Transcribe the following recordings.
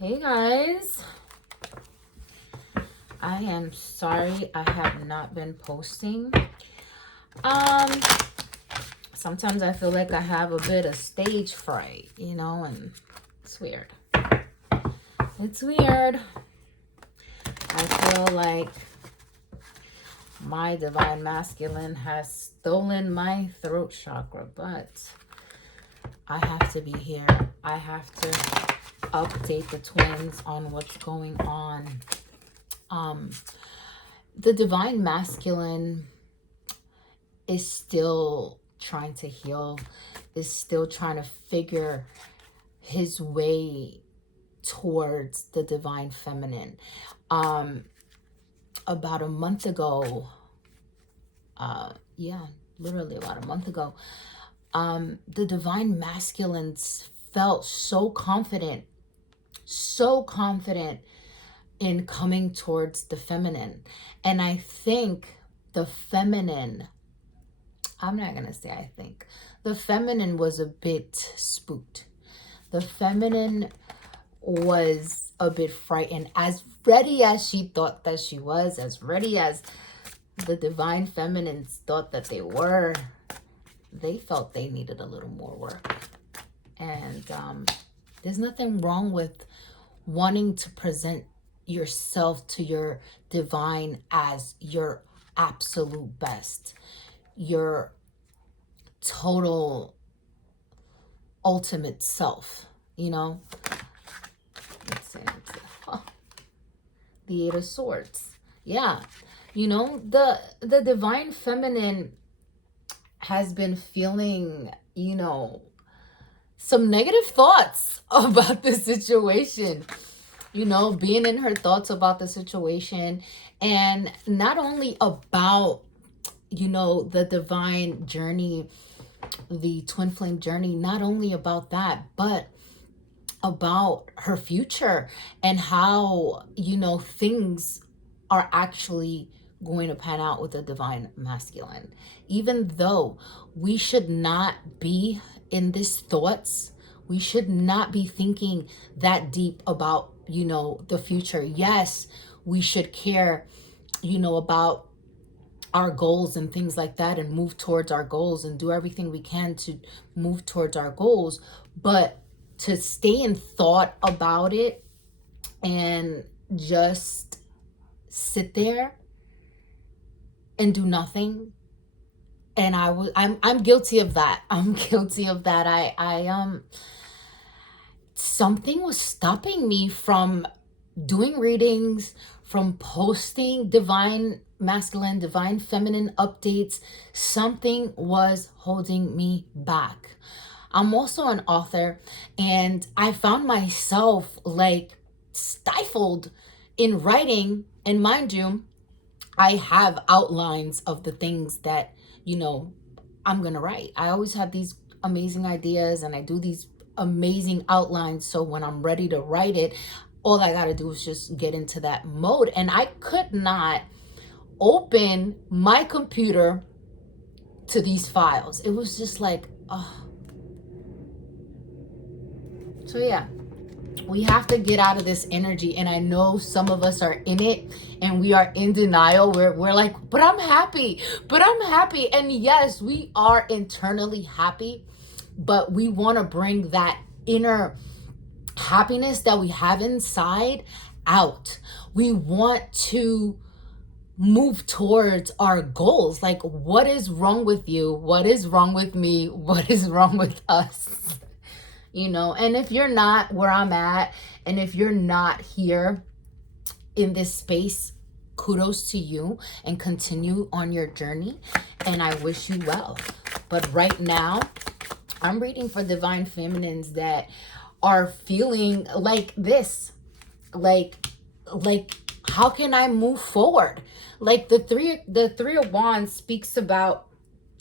Hey guys, I am sorry I have not been posting. Um, Sometimes I feel like I have a bit of stage fright, and it's weird. It's weird. I feel like my divine masculine has stolen my throat chakra, but I have to be here. I have to update the twins on what's going on. The divine masculine is still trying to heal, is still trying to figure his way towards the divine feminine. About a month ago, literally about a month ago, the divine masculines felt so confident in coming towards the feminine. And I think the feminine, I'm not going to say I think, the feminine was a bit spooked. The feminine was a bit frightened. As ready as she thought that she was, as ready as the divine feminines thought that they felt they needed a little more work. And there's nothing wrong with wanting to present yourself to your divine as your absolute best, your total ultimate self, Let's see. Oh, the Eight of Swords. Yeah. The divine feminine has been feeling, some negative thoughts about the situation. Being in her thoughts about the situation, and not only about, the divine journey, the twin flame journey, not only about that, but about her future and how, things are actually going to pan out with the divine masculine. Even though we should not be in these thoughts, we should not be thinking that deep about, the future. Yes, we should care, about our goals and things like that, and move towards our goals and do everything we can to move towards our goals. But to stay in thought about it and just sit there and do nothing. And I'm guilty of that. I'm guilty of that. Something was stopping me from doing readings, from posting divine masculine, divine feminine updates. Something was holding me back. I'm also an author, and I found myself like stifled in writing. And mind you, I have outlines of the things that, I'm going to write. I always have these amazing ideas and I do these amazing outlines. So when I'm ready to write it, all I got to do is just get into that mode. And I could not open my computer to these files. It was just like, oh. So yeah, we have to get out of this energy. And I know some of us are in it and we are in denial. We're like, but I'm happy. And yes, we are internally happy, but we want to bring that inner happiness that we have inside out. We want to move towards our goals. Like, what is wrong with you? What is wrong with me? What is wrong with us? And if you're not where I'm at, and if you're not here in this space, kudos to you and continue on your journey. And I wish you well. But right now, I'm reading for divine feminines that are feeling like this, like how can I move forward? Like the three of wands speaks about,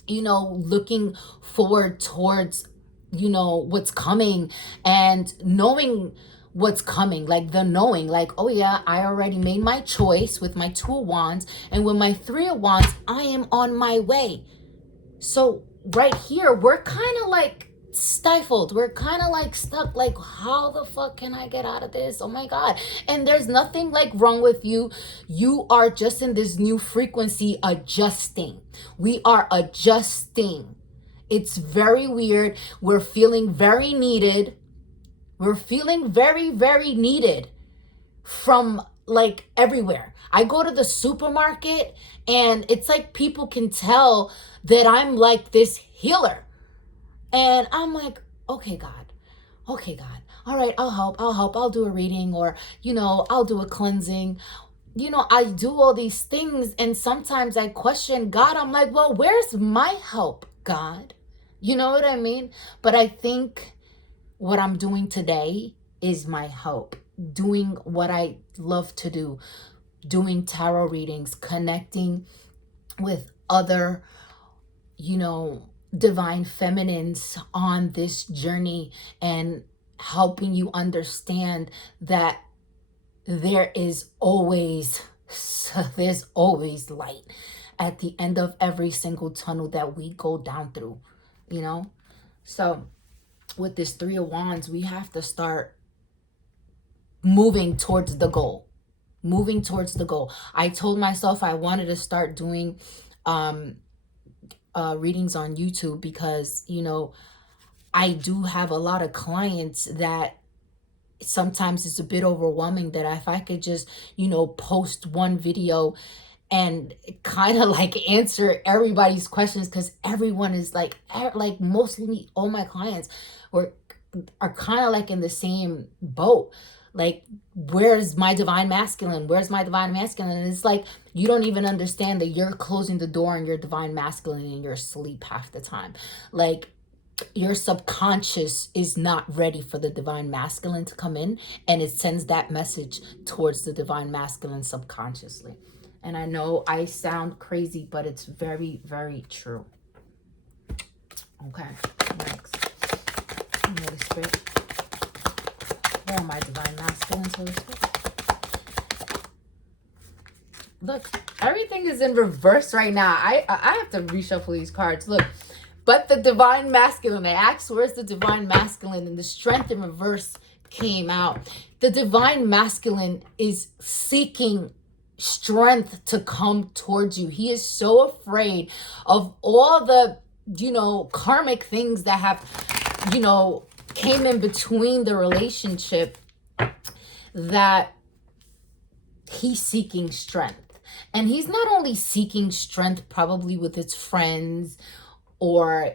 looking forward towards, what's coming and knowing what's coming, like the knowing, like, oh yeah, I already made my choice with my two of wands, and with my three of wands, I am on my way. So right here, we're kind of like stifled. We're kind of like stuck, like, how the fuck can I get out of this? Oh my God. And there's nothing like wrong with you. You are just in this new frequency adjusting. We are adjusting. It's very weird. We're feeling very needed. We're feeling very, very needed from like everywhere. I go to the supermarket and it's like people can tell that I'm like this healer. And I'm like, okay, God. Okay, God. All right, I'll help. I'll do a reading, or, I'll do a cleansing. I do all these things, and sometimes I question God. I'm like, well, where's my help, God? You know what I mean? But I think what I'm doing today is my help. Doing what I love to do, doing tarot readings, connecting with other, divine feminines on this journey, and helping you understand that there's always light at the end of every single tunnel that we go down through, So with this Three of Wands, we have to start moving towards the goal. I told myself I wanted to start doing readings on YouTube because, I do have a lot of clients that sometimes it's a bit overwhelming, that if I could just, post one video and kind of like answer everybody's questions, because everyone is like mostly all my clients are kind of like in the same boat. Like, where's my divine masculine? And it's like, you don't even understand that you're closing the door on your divine masculine in your sleep half the time. Like, your subconscious is not ready for the divine masculine to come in, and it sends that message towards the divine masculine subconsciously. And I know I sound crazy, but it's very, very true. Okay, next. Holy Spirit. Where are my divine masculines, Holy Spirit? Look, everything is in reverse right now. I have to reshuffle these cards. Look. But the divine masculine, I asked, where's the divine masculine? And the strength in reverse came out. The divine masculine is seeking strength to come towards you. He is so afraid of all the, karmic things that have, came in between the relationship, that he's seeking strength. And he's not only seeking strength probably with his friends, or,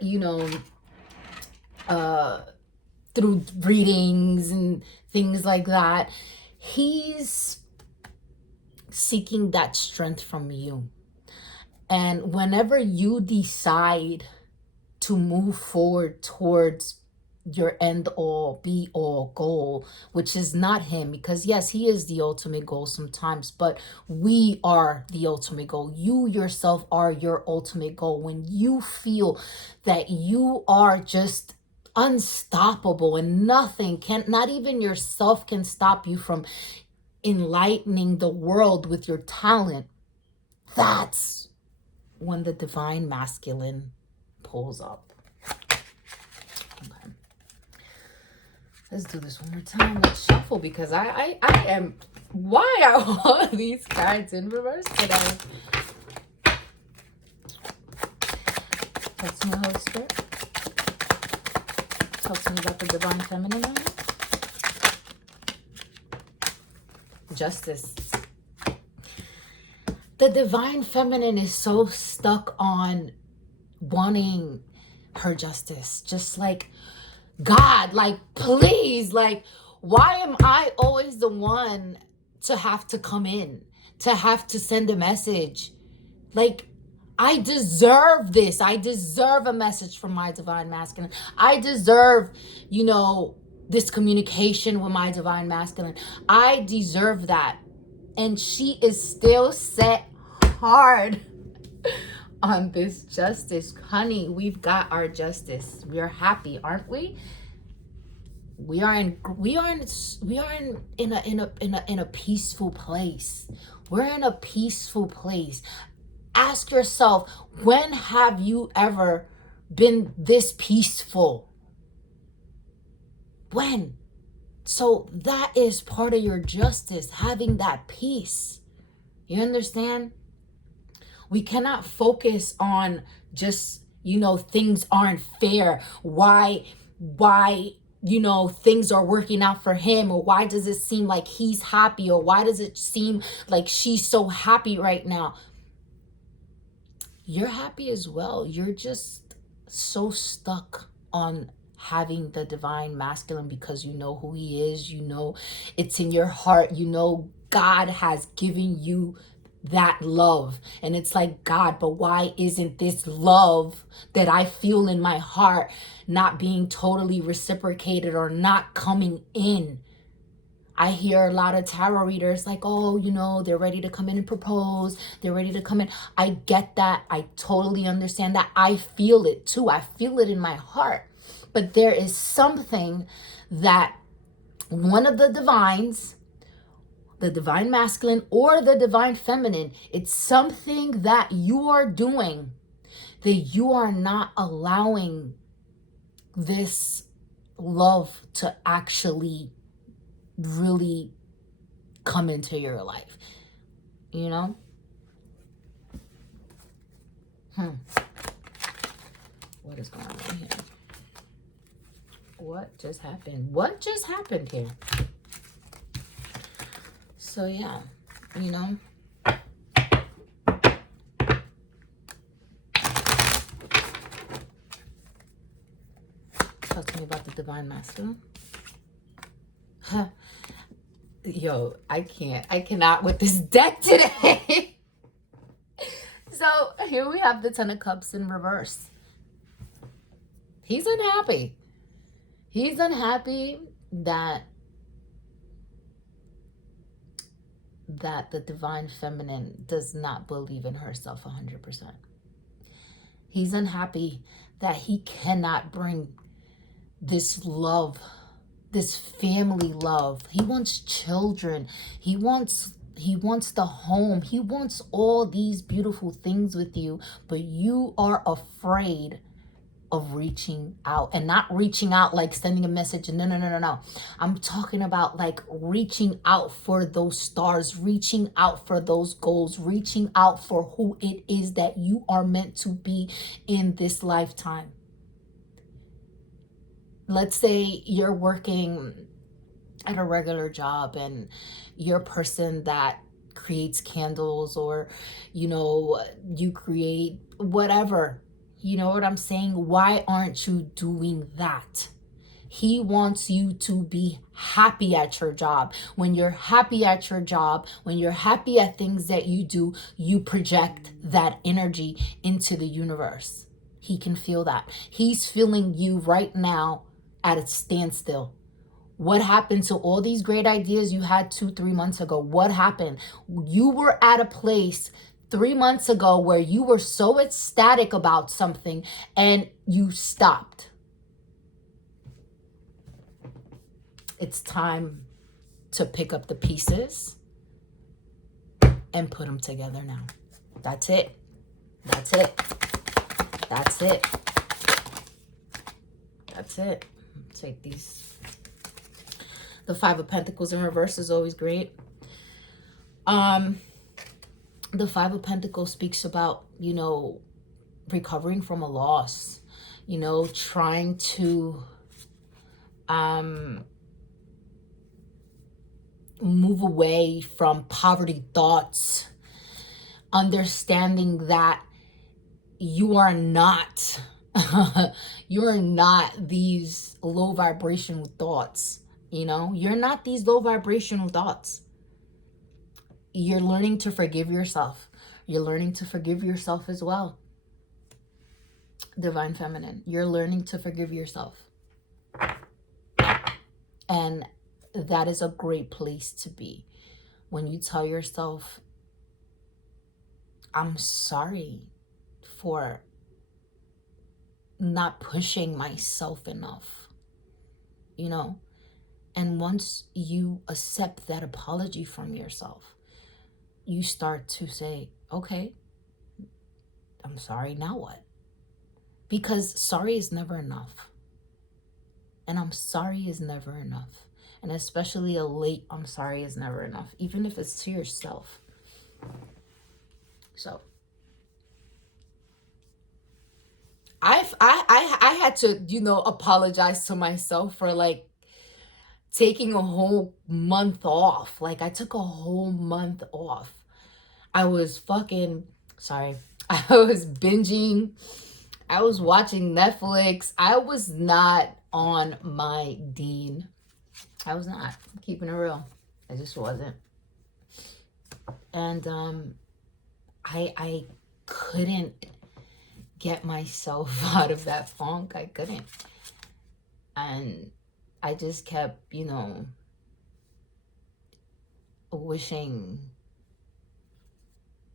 through readings and things like that. He's seeking that strength from you. And whenever you decide to move forward towards your end all be all goal, which is not him, because yes, he is the ultimate goal sometimes, but we are the ultimate goal. You yourself are your ultimate goal. When you feel that you are just unstoppable and nothing can, not even yourself can stop you from enlightening the world with your talent, that's when the divine masculine pulls up. Okay. Let's do this one more time. Let's shuffle, because I am... Why are all of these cards in reverse today? Talk to me, Holy Spirit. Talk to me about the divine feminine right now. Justice. The divine feminine is so stuck on wanting her justice. Just like, God, like, please, like, why am I always the one to have to come in, to have to send a message? Like, I deserve this. I deserve a message from my divine masculine. I deserve, this communication with my divine masculine. I deserve that. And she is still set hard on this justice. Honey, we've got our justice. We are happy, aren't we? We are in a peaceful place. We're in a peaceful place. Ask yourself, when have you ever been this peaceful? When? So that is part of your justice, having that peace. You understand? We cannot focus on just, things aren't fair. Why, things are working out for him, or why does it seem like he's happy, or why does it seem like she's so happy right now? You're happy as well. You're just so stuck on having the divine masculine because you know who he is. It's in your heart. God has given you that love. And it's like, God, but why isn't this love that I feel in my heart not being totally reciprocated or not coming in? I hear a lot of tarot readers like, oh, they're ready to come in and propose. They're ready to come in. I get that. I totally understand that. I feel it too. I feel it in my heart. But there is something that one of the divines, the divine masculine or the divine feminine, it's something that you are doing that you are not allowing this love to actually really come into your life. What is going on here? What just happened? What just happened here? So yeah, talk to me about the divine masculine. Yo, I cannot with this deck today. So here we have the Ten of Cups in reverse. He's unhappy. He's unhappy that the divine feminine does not believe in herself 100%. He's unhappy that he cannot bring this love, this family love. He wants children. He wants the home. He wants all these beautiful things with you, but you are afraid of reaching out, and not reaching out like sending a message. No. I'm talking about like reaching out for those stars, reaching out for those goals, reaching out for who it is that you are meant to be in this lifetime. Let's say you're working at a regular job and you're a person that creates candles, or you create whatever. You know what I'm saying? Why aren't you doing that? He wants you to be happy at your job. When you're happy at your job, when you're happy at things that you do, you project that energy into the universe. He can feel that. He's feeling you right now at a standstill. What happened to all these great ideas you had 2-3 months ago? What happened? You were at a place 3 months ago where you were so ecstatic about something and you stopped. It's time to pick up the pieces and put them together now. That's it. That's it. That's it. That's it. Take these. The Five of Pentacles in reverse is always great. The Five of Pentacles speaks about, recovering from a loss, trying to move away from poverty thoughts, understanding that you are not these low vibrational thoughts. You're not these low vibrational thoughts. You're learning to forgive yourself. You're learning to forgive yourself as well. Divine Feminine, you're learning to forgive yourself. And that is a great place to be. When you tell yourself, I'm sorry for not pushing myself enough, And once you accept that apology from yourself, you start to say, okay, I'm sorry, now what? Because sorry is never enough. And I'm sorry is never enough. And especially a late I'm sorry is never enough, even if it's to yourself. So I had to, apologize to myself for like taking a whole month off. Like I took a whole month off. I was fucking sorry. I was binging. I was watching Netflix. I was not on my Dean. I was not. I'm keeping it real. I just wasn't. And I couldn't get myself out of that funk. I couldn't. And I just kept, wishing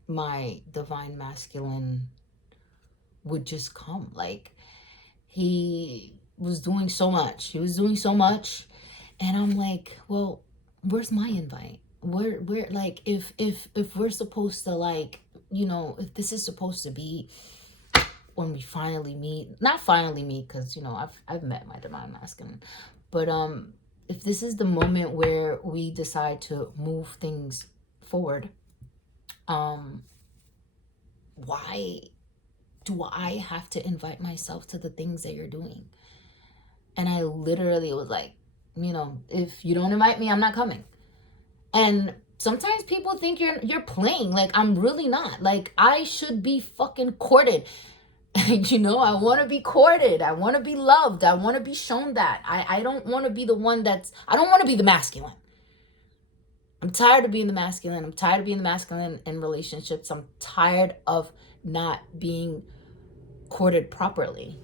my divine masculine would just come. Like he was doing so much. He was doing so much. And I'm like, well, where's my invite? Where like if we're supposed to like, if this is supposed to be when we finally meet, not finally meet, because I've met my divine masculine, but if this is the moment where we decide to move things forward, why do I have to invite myself to the things that you're doing? And I literally was like, if you don't invite me, I'm not coming. And sometimes people think you're playing. Like I'm really not. Like I should be fucking courted. I want to be courted. I want to be loved. I want to be shown that. I don't want to be the one I don't want to be the masculine. I'm tired of being the masculine. I'm tired of being the masculine in relationships. I'm tired of not being courted properly,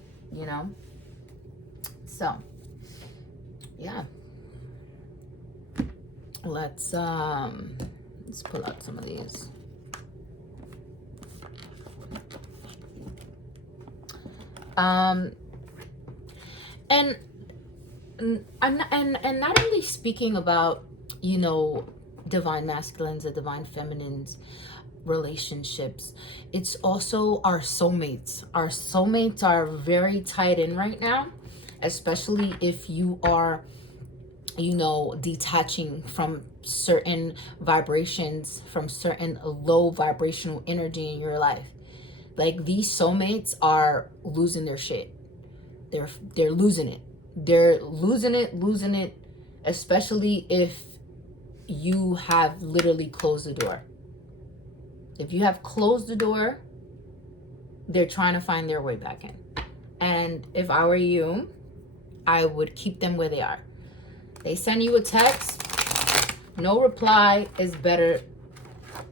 So, yeah. Let's pull out some of these. And not only speaking about, divine masculines and divine feminines relationships, it's also our soulmates. Our soulmates are very tied in right now, especially if you are, detaching from certain vibrations, from certain low vibrational energy in your life. Like these soulmates are losing their shit. They're losing it. They're losing it, especially if you have literally closed the door. If you have closed the door, they're trying to find their way back in. And if I were you, I would keep them where they are. They send you a text, no reply is better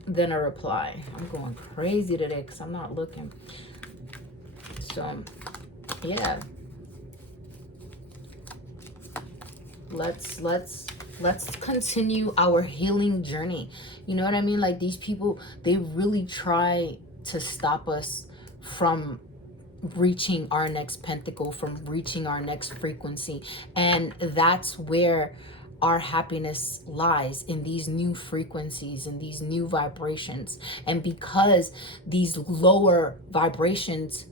than a reply. I'm going crazy today because I'm not looking. So, yeah. Let's continue our healing journey. You know what I mean? Like these people, they really try to stop us from reaching our next pentacle, from reaching our next frequency. And that's where our happiness lies, in these new frequencies and these new vibrations. And because these lower vibrations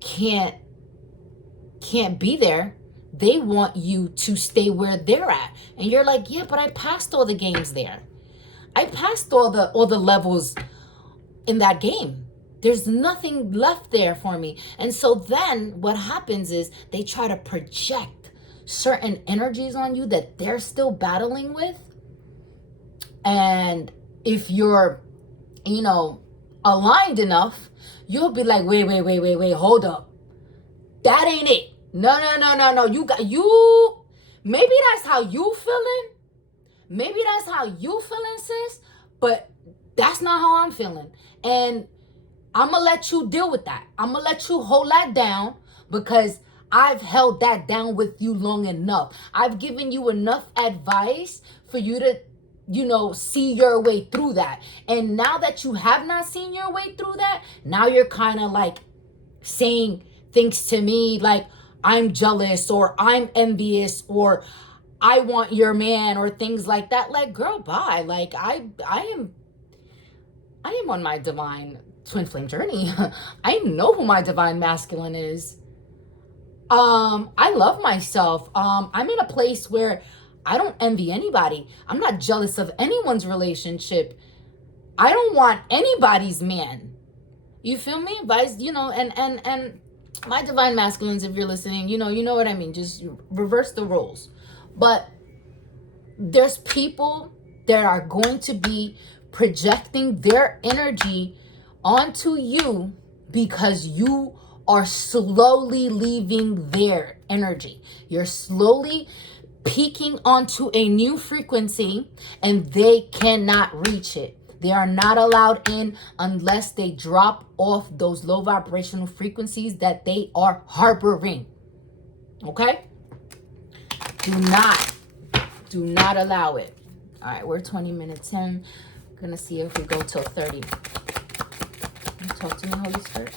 can't be there, they want you to stay where they're at. And you're like, yeah, but I passed all the games there. I passed all the levels in that game. There's nothing left there for me. And so then what happens is they try to project certain energies on you that they're still battling with. And if you're, aligned enough, you'll be like, wait, hold up. That ain't it. No. You maybe that's how you feeling. Maybe that's how you feeling, sis. But that's not how I'm feeling. And I'm going to let you deal with that. I'm going to let you hold that down because I've held that down with you long enough. I've given you enough advice for you to, see your way through that. And now that you have not seen your way through that, now you're kind of like saying things to me like I'm jealous or I'm envious or I want your man or things like that. Like, girl, bye. Like I am on my divine twin flame journey. I know who my divine masculine is. I love myself. I'm in a place where I don't envy anybody. I'm not jealous of anyone's relationship. I don't want anybody's man. You feel me? Vice, and my divine masculines, if you're listening, you know what I mean. Just reverse the roles. But there's people that are going to be projecting their energy onto you because you are slowly leaving their energy. You're slowly peaking onto a new frequency and they cannot reach it. They are not allowed in unless they drop off those low vibrational frequencies that they are harboring. Okay? Do not allow it. All right, we're 20 minutes in. I'm gonna see if we go till 30. Talk to me, Holy Spirit.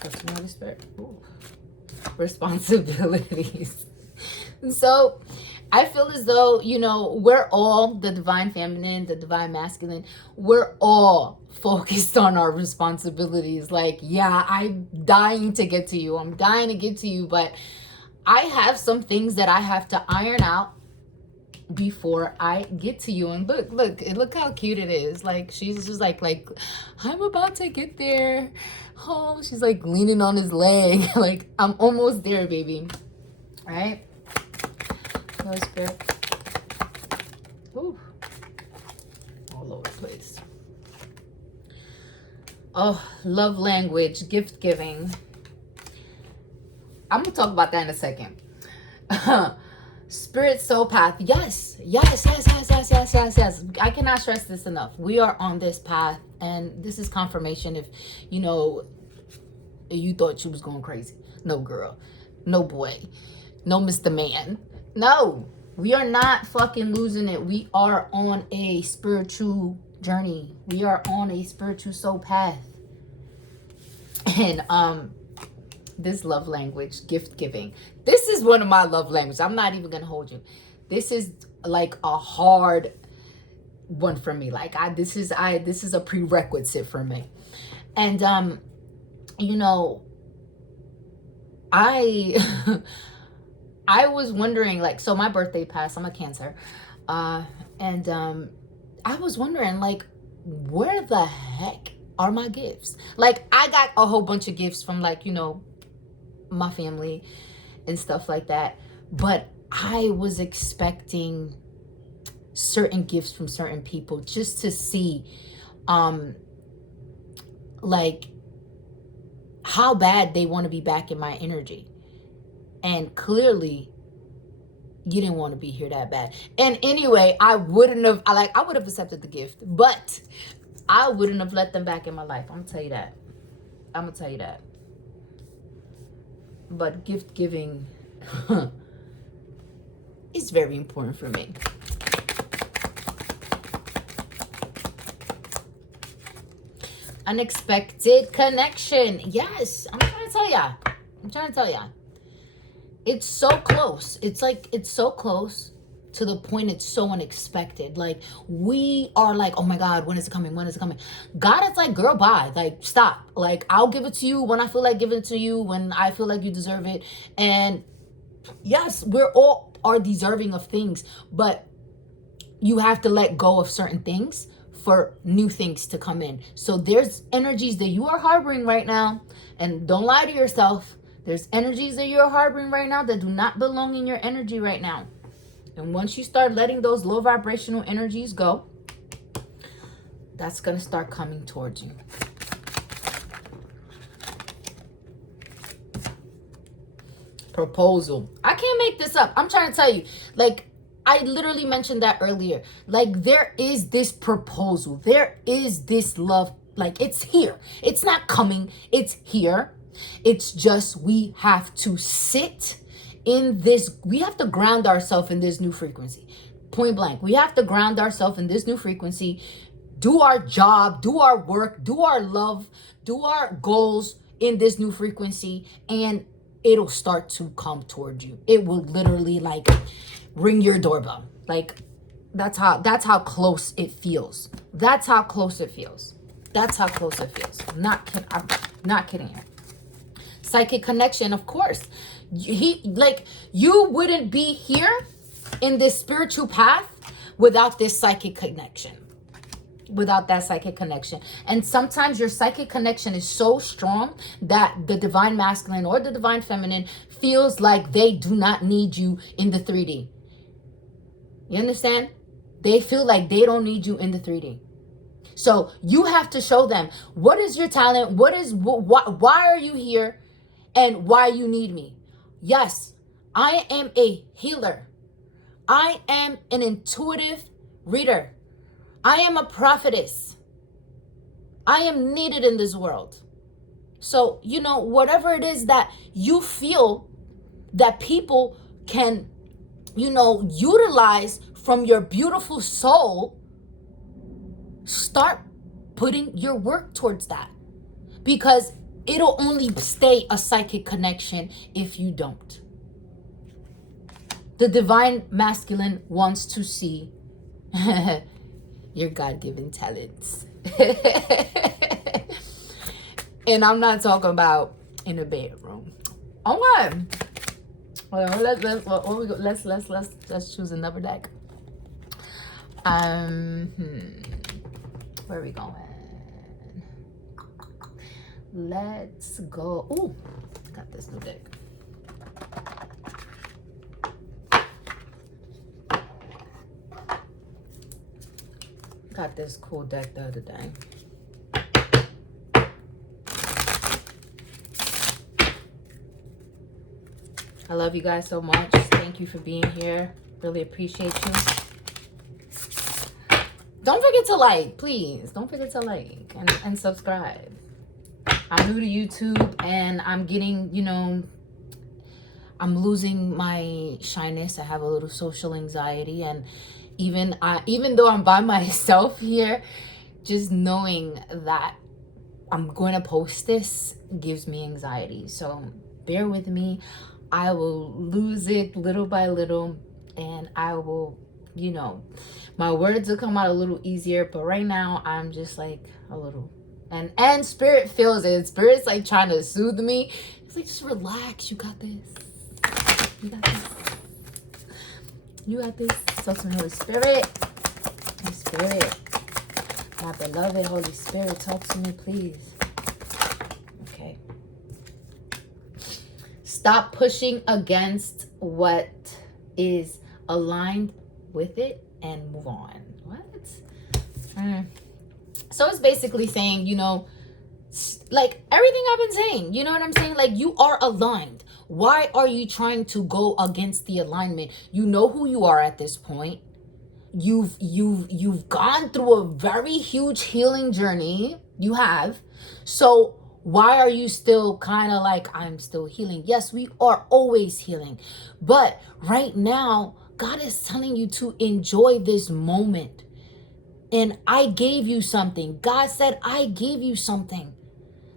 Talk to me, Holy Spirit. Ooh. Responsibilities. So I feel as though, we're all the divine feminine, the divine masculine. We're all focused on our responsibilities. Like, yeah, I'm dying to get to you. I'm dying to get to you. But I have some things that I have to iron out before I get to you. And look how cute it is. Like, she's just like I'm about to get there. Oh, she's like leaning on his leg. Like, I'm almost there, baby. All right. Holy Spirit. Ooh. All over the place. Oh, love language, gift giving. I'm gonna talk about that in a second. Spirit soul path. Yes. I cannot stress this enough. We are on this path, and this is confirmation. If you thought you was going crazy. No, girl. No, boy. No, Mr. Man. No, we are not fucking losing it. We are on a spiritual journey. We are on a spiritual soul path. And this love language, gift giving. This is one of my love languages. I'm not even gonna hold you. This is like a hard one for me. Like, this is a prerequisite for me. And I was wondering, like, so my birthday passed. I'm a Cancer. And I was wondering, like, where the heck are my gifts? Like, I got a whole bunch of gifts from, like, my family and stuff like that. But I was expecting certain gifts from certain people just to see, like, how bad they want to be back in my energy. And clearly, you didn't want to be here that bad. And anyway, I would have accepted the gift, but I wouldn't have let them back in my life. I'm going to tell you that. But gift giving is very important for me. Unexpected connection. Yes, I'm trying to tell ya. It's so close. It's so close to the point it's so unexpected. Like, we are like, oh my God, when is it coming? God is like, girl, bye. Like, stop. Like, I'll give it to you when I feel like giving it to you, when I feel like you deserve it. And yes, we're all are deserving of things, but you have to let go of certain things for new things to come in. So there's energies that you are harboring right now, and don't lie to yourself. There's energies that you're harboring right now that do not belong in your energy right now. And once you start letting those low vibrational energies go, that's going to start coming towards you. Proposal. I can't make this up. I'm trying to tell you. Like, I literally mentioned that earlier. Like, there is this proposal. There is this love. Like, it's here. It's not coming. It's here. It's just we have to sit in this. We have to ground ourselves in this new frequency. Point blank. We have to ground ourselves in this new frequency. Do our job. Do our work. Do our love. Do our goals in this new frequency. And it'll start to come towards you. It will literally, like, ring your doorbell. Like, that's how close it feels. That's how close it feels. I'm not kidding you. psychic connection, of course. You wouldn't be here in this spiritual path without this psychic connection. Without that psychic connection. And sometimes your psychic connection is so strong that the divine masculine or the divine feminine feels like they do not need you in the 3D. You understand? They feel like they don't need you in the 3D. So you have to show them, what is your talent? Why are you here? And why you need me? Yes, I am a healer. I am an intuitive reader. I am a prophetess. I am needed in this world. So, whatever it is that you feel that people can, utilize from your beautiful soul, start putting your work towards that. Because it'll only stay a psychic connection if you don't. The divine masculine wants to see your God-given talents. And I'm not talking about in a bedroom. Okay. Let's choose another deck. Where are we going? Let's go. Ooh, got this new deck. Got this cool deck the other day. I love you guys so much. Thank you for being here. Really appreciate you. Don't forget to like, please. Don't forget to like and subscribe. I'm new to YouTube and I'm getting, I'm losing my shyness. I have a little social anxiety, and even though I'm by myself here, just knowing that I'm going to post this gives me anxiety. So bear with me. I will lose it little by little, and I will, my words will come out a little easier. But right now I'm just like a little, and spirit feels it. Spirit's like trying to soothe me. It's like, just relax. You got this. You got this. You got this. Talk to me, Holy Spirit. Holy Spirit. My beloved Holy Spirit, talk to me, please. Okay. Stop pushing against what is aligned with it and move on. What? So it's basically saying, like everything I've been saying, you know what I'm saying? Like, you are aligned. Why are you trying to go against the alignment? You know who you are at this point. You've gone through a very huge healing journey. You have. So why are you still kind of like, I'm still healing? Yes, we are always healing. But right now, God is telling you to enjoy this moment. And I gave you something. God said, I gave you something.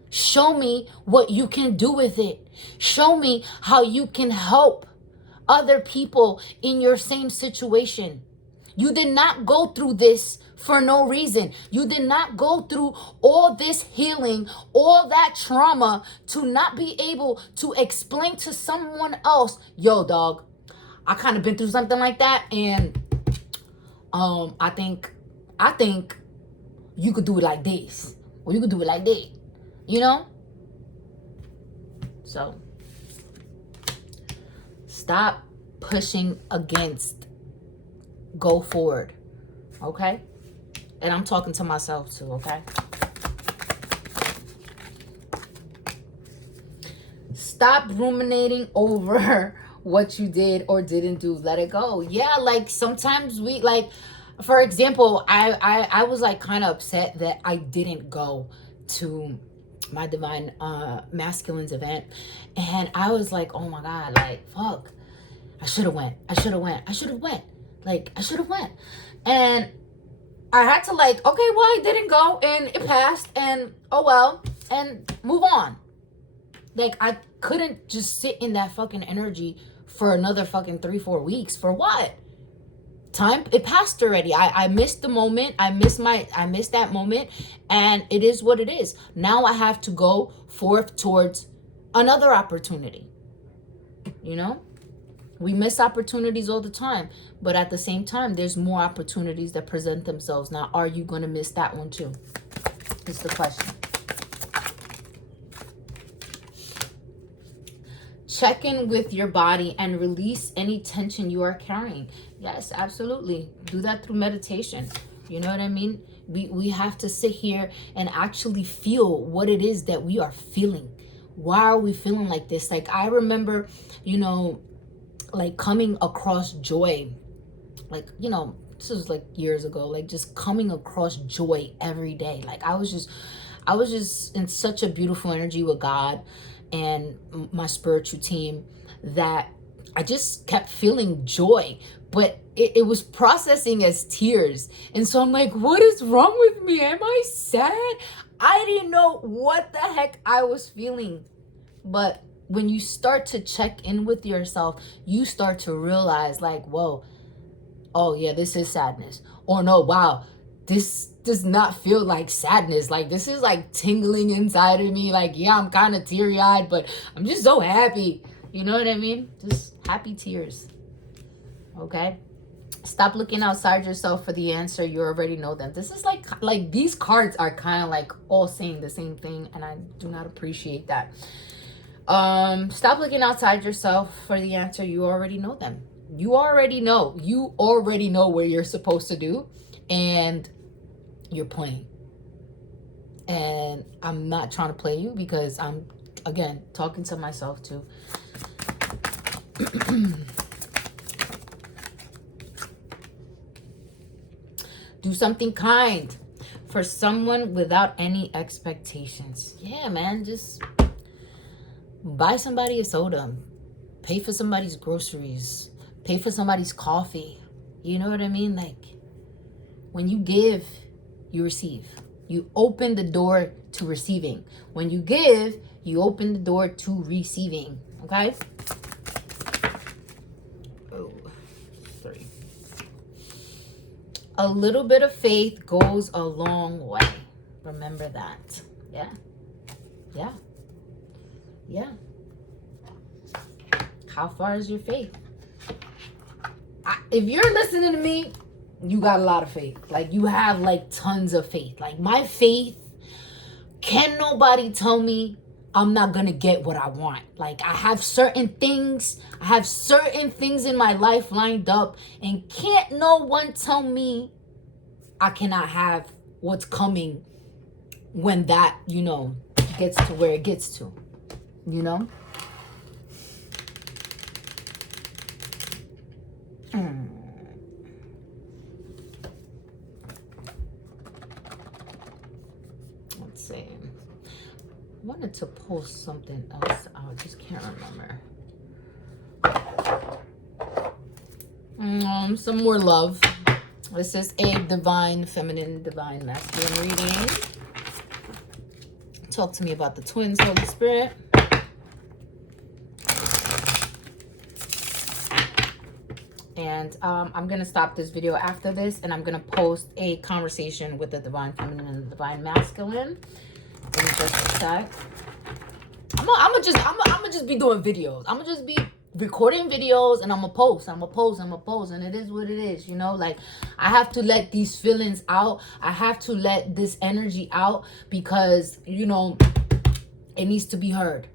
Show me what you can do with it. Show me how you can help other people in your same situation. You did not go through this for no reason. You did not go through all this healing, all that trauma to not be able to explain to someone else, yo, dog, I kind of been through something like that, and I think you could do it like this, or you could do it like that, So stop pushing against. Go forward, okay? And I'm talking to myself too, okay? Stop ruminating over what you did or didn't do. Let it go. Yeah, like sometimes we, like, for example, I was like kind of upset that I didn't go to my divine masculine's event, and I was like, oh my God, like, fuck, I should have went. And I had to like, okay, well, I didn't go and it passed, and oh well, and move on. Like, I couldn't just sit in that fucking energy for another fucking 3-4 weeks. For what? Time, it passed already. I missed the moment. I missed that moment, and it is what it is. Now I have to go forth towards another opportunity. You know, we miss opportunities all the time, but at the same time, there's more opportunities that present themselves. Now, are you going to miss that one too? It's the question. Check in with your body and release any tension you are carrying. Yes, absolutely. Do that through meditation. You know what I mean? We have to sit here and actually feel what it is that we are feeling. Why are we feeling like this? Like, I remember, you know, like coming across joy. Like, you know, this was like years ago, like just coming across joy every day. Like I was just in such a beautiful energy with God and my spiritual team that I just kept feeling joy, but it was processing as tears. And so I'm like, what is wrong with me? Am I sad? I didn't know what the heck I was feeling. But when you start to check in with yourself, you start to realize like, whoa, oh yeah, this is sadness. Or no, wow, this does not feel like sadness. Like this is like tingling inside of me. Like, yeah, I'm kind of teary-eyed, but I'm just so happy. You know what I mean? Just happy tears. Okay? Stop looking outside yourself for the answer. You already know them. This is like these cards are kind of like all saying the same thing, and I do not appreciate that. Stop looking outside yourself for the answer. You already know them. You already know what you're supposed to do, and you're playing. And I'm not trying to play you because I'm, again, talking to myself too. Do something kind for someone without any expectations. Yeah, man, just buy somebody a soda, pay for somebody's groceries, pay for somebody's coffee. You know what I mean? Like, when you give, you receive. You open the door to receiving. When you give, you open the door to receiving. Okay? Oh, 3. A little bit of faith goes a long way. Remember that. Yeah. Yeah. Yeah. How far is your faith? If you're listening to me, you got a lot of faith. Like, you have like tons of faith. Like, my faith, can nobody tell me I'm not gonna get what I want. Like, I have certain things in my life lined up, and can't no one tell me I cannot have what's coming when that, you know, gets to where it gets to, you know? Let's see. I wanted to post something else. I just can't remember. Some more love. This is a divine feminine, divine masculine reading. Talk to me about the twins, Holy Spirit. And I'm going to stop this video after this, and I'm going to post a conversation with the divine feminine and the divine masculine in just a sec. I'm gonna just be doing videos. I'm gonna just be recording videos, and I'm gonna post, and it is what it is, you know? Like, I have to let these feelings out. I have to let this energy out because, you know, it needs to be heard.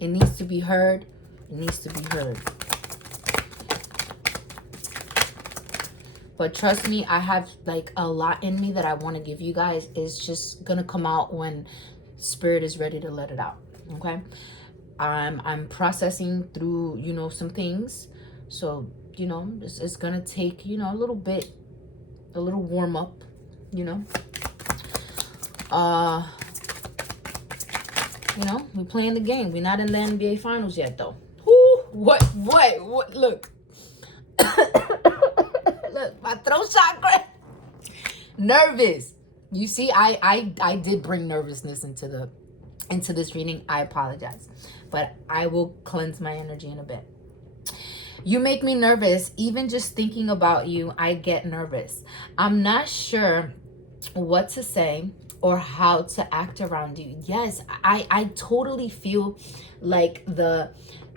It needs to be heard. It needs to be heard. But trust me, I have like a lot in me that I want to give you guys. It's just gonna come out when Spirit is ready to let it out. Okay? I'm processing through, you know, some things. So, you know, it's gonna take, you know, a little warm up, you know. You know, we're playing the game. We're not in the NBA finals yet though. Whoo, what, look. Look, my throat chakra. Nervous. You see, I did bring nervousness into this reading. I apologize. But I will cleanse my energy in a bit. You make me nervous. Even just thinking about you, I get nervous. I'm not sure what to say. or how to act around you. Yes, I totally feel like the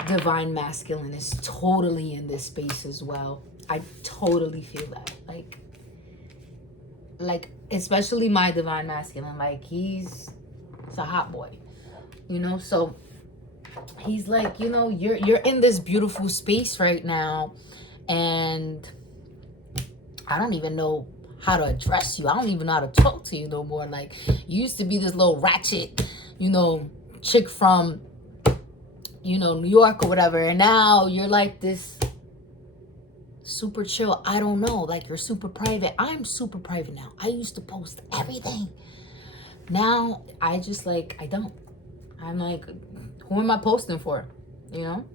divine masculine is totally in this space as well. I totally feel that. Like especially my divine masculine, like he's a hot boy, you know? So he's like, you know, you're in this beautiful space right now, and I don't even know how to address you. I don't even know how to talk to you no more. Like, you used to be this little ratchet, you know, chick from, you know, New York or whatever, and now you're like this super chill. I don't know, like you're super private. I'm super private now. I used to post everything. Now I just like, I'm like, who am I posting for? You know,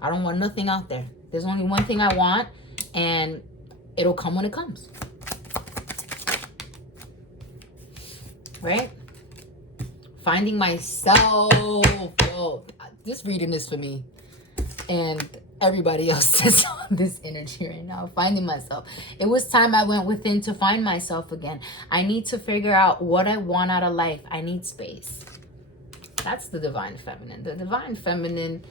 I don't want nothing out there. There's only one thing I want, and it'll come when it comes. Right? Finding myself. Yo, this reading is for me and everybody else that's on this energy right now. Finding myself. It was time I went within to find myself again. I need to figure out what I want out of life. I need space. That's the divine feminine. The divine feminine,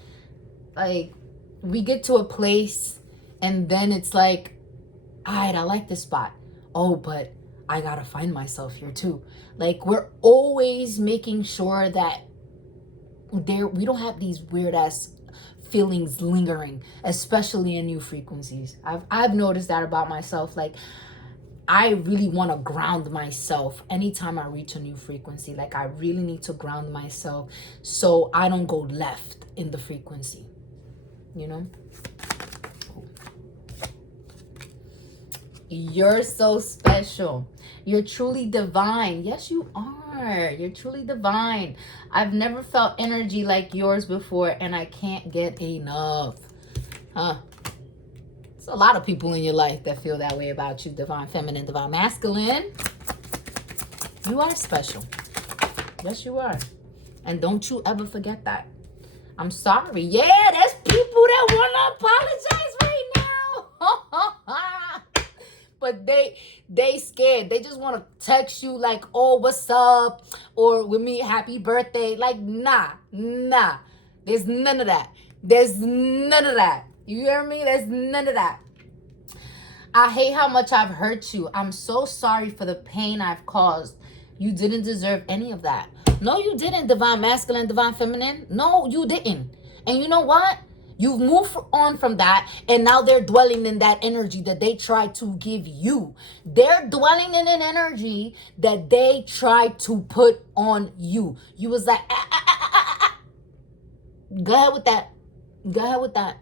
like, we get to a place and then it's like, all right, I like this spot. Oh, but I gotta find myself here too. Like, we're always making sure that we don't have these weird ass feelings lingering, especially in new frequencies. I've noticed that about myself. Like, I really want to ground myself anytime I reach a new frequency. Like, I really need to ground myself so I don't go left in the frequency, you know? You're so special. You're truly divine. Yes, you are. You're truly divine. I've never felt energy like yours before, and I can't get enough. Huh? There's a lot of people in your life that feel that way about you, divine feminine, divine masculine. You are special. Yes, you are. And don't you ever forget that. I'm sorry. Yeah, there's people that want to apologize right now. But they scared. They just want to text you like, oh, what's up? Or with me, happy birthday. Like, nah. There's none of that. There's none of that. You hear me? There's none of that. I hate how much I've hurt you. I'm so sorry for the pain I've caused. You didn't deserve any of that. No, you didn't, divine masculine, divine feminine. No, you didn't. And you know what? You've moved on from that, and now they're dwelling in that energy that they tried to give you. They're dwelling in an energy that they tried to put on you. You was like, Go ahead with that. Go ahead with that.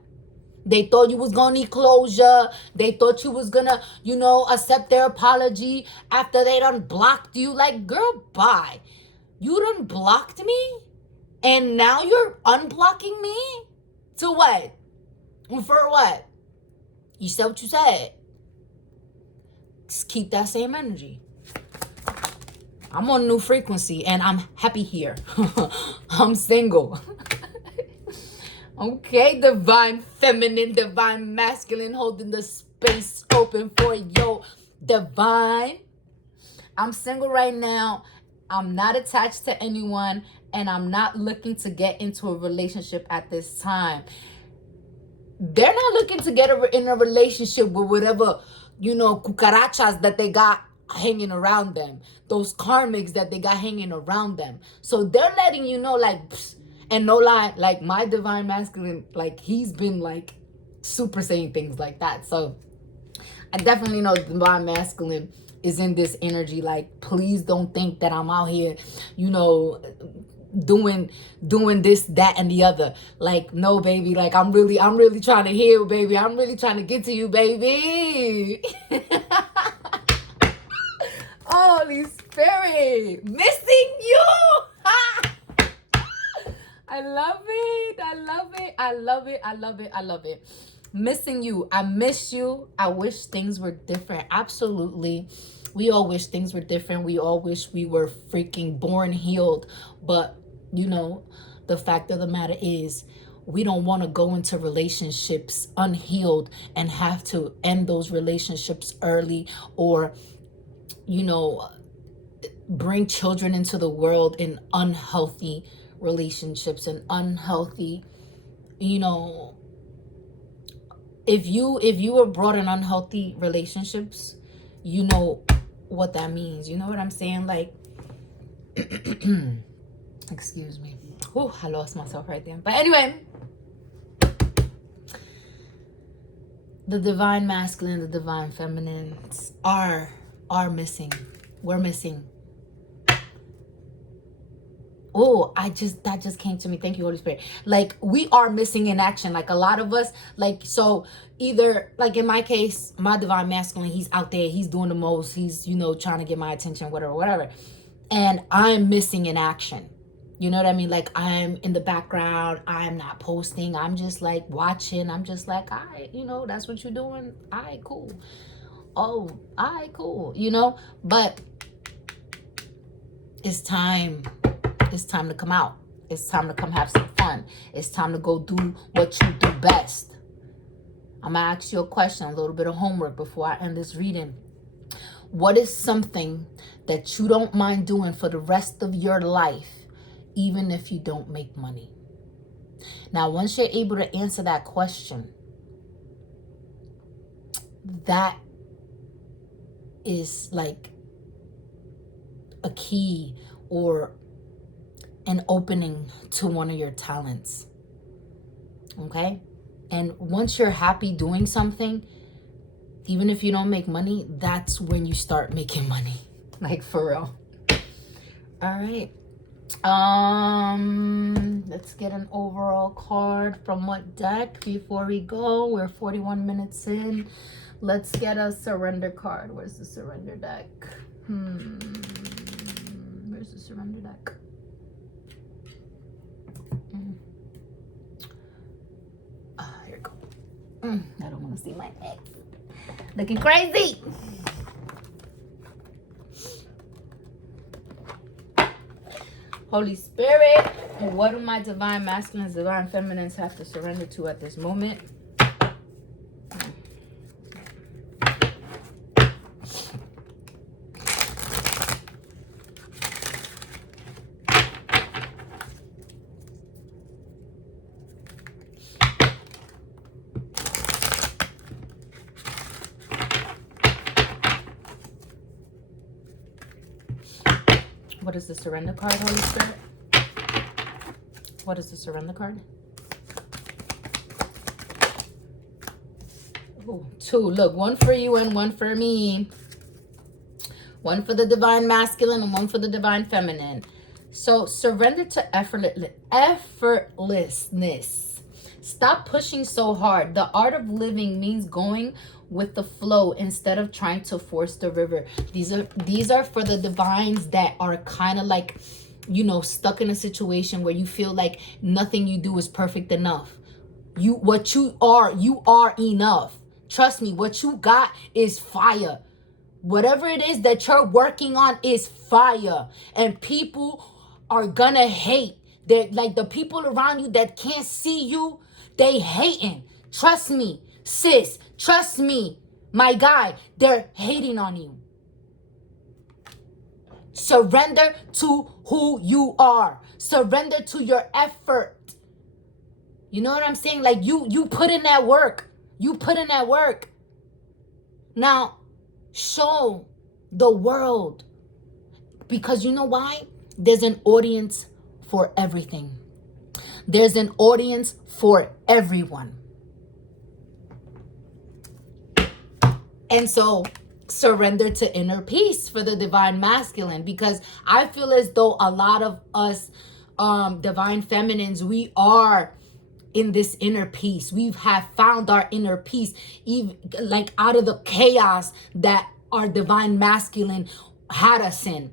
They thought you was gonna need closure. They thought you was gonna, you know, accept their apology after they done blocked you. Like, girl, bye. You done blocked me, and now you're unblocking me? To what? For what? You said what you said. Just keep that same energy. I'm on a new frequency, and I'm happy here. I'm single. Okay, divine feminine, divine masculine, holding the space open for yo divine. I'm single right now. I'm not attached to anyone, and I'm not looking to get into a relationship at this time. They're not looking to get in a relationship with whatever, you know, cucarachas that they got hanging around them. Those karmics that they got hanging around them. So they're letting you know, like, psst, and no lie, like, my divine masculine, like, he's been, like, super saying things like that. So I definitely know divine masculine is in this energy. Like, please don't think that I'm out here, you know, doing this, that, and the other. Like, no, baby. Like, I'm really trying to heal, baby. I'm really trying to get to you, baby. Holy Spirit, missing you. I love it. I love it. I love it. I love it. I love it. Missing you. I miss you. I wish things were different. Absolutely. We all wish things were different. We all wish we were freaking born healed. But, you know, the fact of the matter is, we don't want to go into relationships unhealed and have to end those relationships early, or, you know, bring children into the world in unhealthy relationships and unhealthy, you know, if you were brought in unhealthy relationships, you know what that means. You know what I'm saying? Like, excuse me. Oh, I lost myself right there. But anyway, the divine masculine, the divine feminine are missing. We're missing. Oh, that just came to me. Thank you, Holy Spirit. Like, we are missing in action. Like, a lot of us, like, so either, like, in my case, my divine masculine, he's out there, he's doing the most, he's, you know, trying to get my attention, whatever. And I'm missing in action. You know what I mean? Like, I'm in the background, I'm not posting, I'm just like watching, I'm just like, all right, you know, that's what you're doing. All right, cool. Oh, all right, cool. You know, but it's time. It's time to come out. It's time to come have some fun. It's time to go do what you do best. I'm going to ask you a question, a little bit of homework before I end this reading. What is something that you don't mind doing for the rest of your life, even if you don't make money? Now, once you're able to answer that question, that is like a key or an opening to one of your talents. Okay? And once you're happy doing something, even if you don't make money, that's when you start making money. Like, for real. All right. Let's get an overall card from what deck before we go. We're 41 minutes in. Let's get a surrender card. Where's the surrender deck? Where's the surrender deck? Here we go. I don't want to see my ex looking crazy. Holy Spirit, what do my divine masculines, divine feminines have to surrender to at this moment? What is the surrender card, Holy Spirit? What is the surrender card? Ooh, 2. Look, 1 for you and 1 for me. 1 for the divine masculine and 1 for the divine feminine. So surrender to effortlessness. Stop pushing so hard. The art of living means going with the flow instead of trying to force the river. These are for the divines that are kind of like, you know, stuck in a situation where you feel like nothing you do is perfect enough. You are enough. Trust me, what you got is fire. Whatever it is that you're working on is fire. And people are gonna hate. They're like, the people around you that can't see you, they hating. Trust me, sis. Trust me, my guy. They're hating on you. Surrender to who you are. Surrender to your effort. You know what I'm saying? Like, you put in that work. You put in that work. Now, show the world. Because you know why? There's an audience for everything. There's an audience for everyone. And so surrender to inner peace for the divine masculine, because I feel as though a lot of us divine feminines, we are in this inner peace. We have found our inner peace, even like out of the chaos that our divine masculine had us in.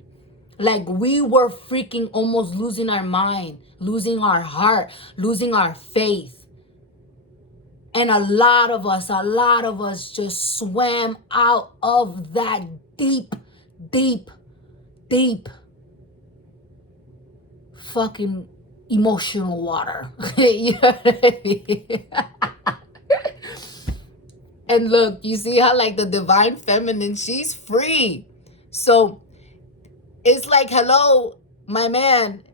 Like, we were freaking almost losing our mind, losing our heart, losing our faith. And a lot of us just swam out of that deep fucking emotional water. You know what I mean? And look, you see how like the divine feminine, she's free. So It's like, hello, my man,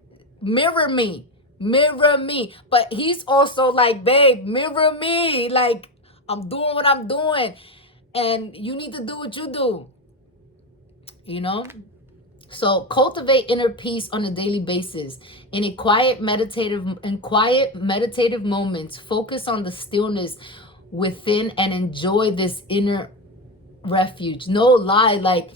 mirror me. Mirror me. But he's also like, babe, mirror me. Like, I'm doing what I'm doing. And you need to do what you do. You know? So cultivate inner peace on a daily basis. In quiet meditative moments, focus on the stillness within and enjoy this inner refuge. No lie, like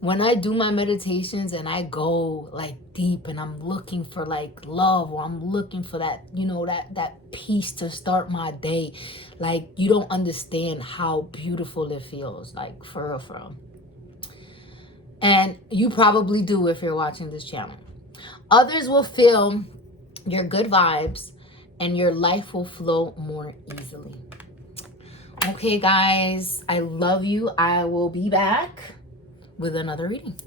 when I do my meditations and I go like deep and I'm looking for like love, or I'm looking for that, you know, that peace to start my day, like you don't understand how beautiful it feels, like for real, for real. And you probably do if you're watching this channel. Others will feel your good vibes and your life will flow more easily. Okay, guys, I love you. I will be back with another reading.